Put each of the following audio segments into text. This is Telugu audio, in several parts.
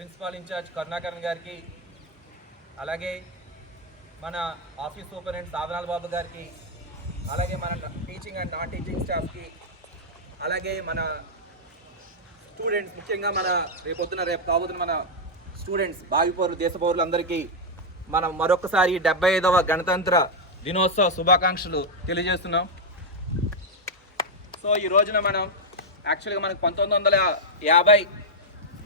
ప్రిన్సిపాల్ ఇన్ఛార్జ్ కరుణాకరణ్ గారికి, అలాగే మన ఆఫీస్ సూపరింటెండెంట్ సాధనాల బాబు గారికి, అలాగే మన టీచింగ్ అండ్ నాన్ టీచింగ్ స్టాఫ్కి, అలాగే మన స్టూడెంట్స్, ముఖ్యంగా మన రేపు కాబోతున్న మన స్టూడెంట్స్, భావి పౌరులు, దేశ పౌరులందరికీ మనం మరొకసారి 75వ గణతంత్ర దినోత్సవ శుభాకాంక్షలు తెలియజేస్తున్నాం. సో ఈ రోజున మనం యాక్చువల్గా మనకు 1950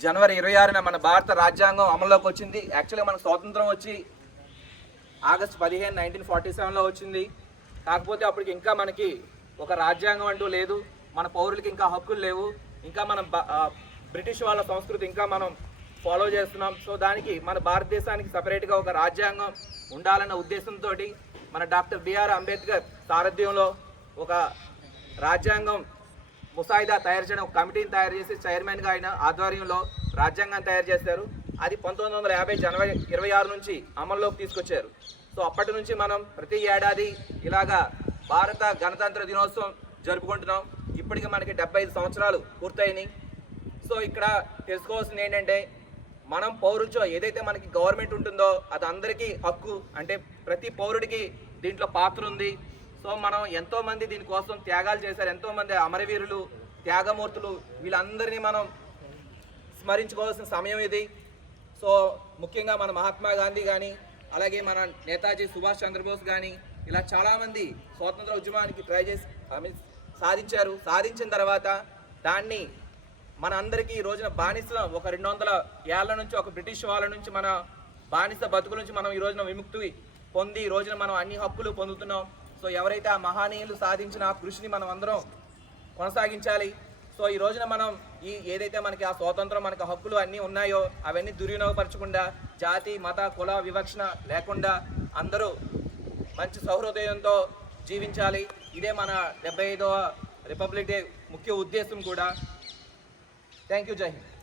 జనవరి 26న మన భారత రాజ్యాంగం అమల్లోకి వచ్చింది. యాక్చువల్గా మనకు స్వాతంత్రం వచ్చి ఆగస్టు 15, 1947లో వచ్చింది. కాకపోతే అప్పటికి ఇంకా మనకి ఒక రాజ్యాంగం అంటూ లేదు, మన పౌరులకి ఇంకా హక్కులు లేవు, ఇంకా మనం బ్రిటిష్ వాళ్ళ సంస్కృతి ఇంకా మనం ఫాలో చేస్తున్నాం. సో దానికి మన భారతదేశానికి సపరేట్గా ఒక రాజ్యాంగం ఉండాలన్న ఉద్దేశంతో మన డాక్టర్ బిఆర్ అంబేద్కర్ సారథ్యంలో ఒక రాజ్యాంగం ముసాయిదా తయారు చేయడం, ఒక కమిటీని తయారు చేసి చైర్మన్గా ఆయన ఆధ్వర్యంలో రాజ్యాంగాన్ని తయారు చేశారు. అది 1950 జనవరి 26 నుంచి అమల్లోకి తీసుకొచ్చారు. సో అప్పటి నుంచి మనం ప్రతి ఏడాది ఇలాగా భారత గణతంత్ర దినోత్సవం జరుపుకుంటున్నాం. ఇప్పటికి మనకి 75 సంవత్సరాలు పూర్తయినాయి. సో ఇక్కడ తెలుసుకోవాల్సింది ఏంటంటే, మనం పౌరులు ఏదైతే మనకి గవర్నమెంట్ ఉంటుందో అది అందరికీ హక్కు, అంటే ప్రతి పౌరుడికి దీంట్లో పాత్ర ఉంది. సో మనం ఎంతోమంది దీనికోసం త్యాగాలు చేశారు, ఎంతోమంది అమరవీరులు, త్యాగమూర్తులు, వీళ్ళందరినీ మనం స్మరించుకోవాల్సిన సమయం ఇది. సో ముఖ్యంగా మన మహాత్మా గాంధీ కానీ, అలాగే మన నేతాజీ సుభాష్ చంద్రబోస్ కానీ, ఇలా చాలామంది స్వాతంత్ర ఉద్యమానికి ట్రై చేసి సాధించారు. సాధించిన తర్వాత దాన్ని మన అందరికీ ఈ రోజున బానిస ఒక 200 ఏళ్ల నుంచి, ఒక బ్రిటిష్ వాళ్ళ నుంచి, మన బానిస బతుకుల నుంచి మనం ఈ రోజున విముక్తి పొంది ఈ రోజున మనం అన్ని హక్కులు పొందుతున్నాం. సో ఎవరైతే ఆ మహనీయులు సాధించిన ఆ కృషిని మనం అందరం కొనసాగించాలి. సో ఈ రోజున మనం ఏదైతే మనకి ఆ స్వాతంత్రం, మనకి హక్కులు అన్నీ ఉన్నాయో అవన్నీ దుర్వినియోగపరచకుండా, జాతి మత కుల వివక్షణ లేకుండా అందరూ మంచి సౌహృదయంతో జీవించాలి. ఇదే మన 75వ రిపబ్లిక్ డే ముఖ్య ఉద్దేశం కూడా. Thank you. జై హింద్.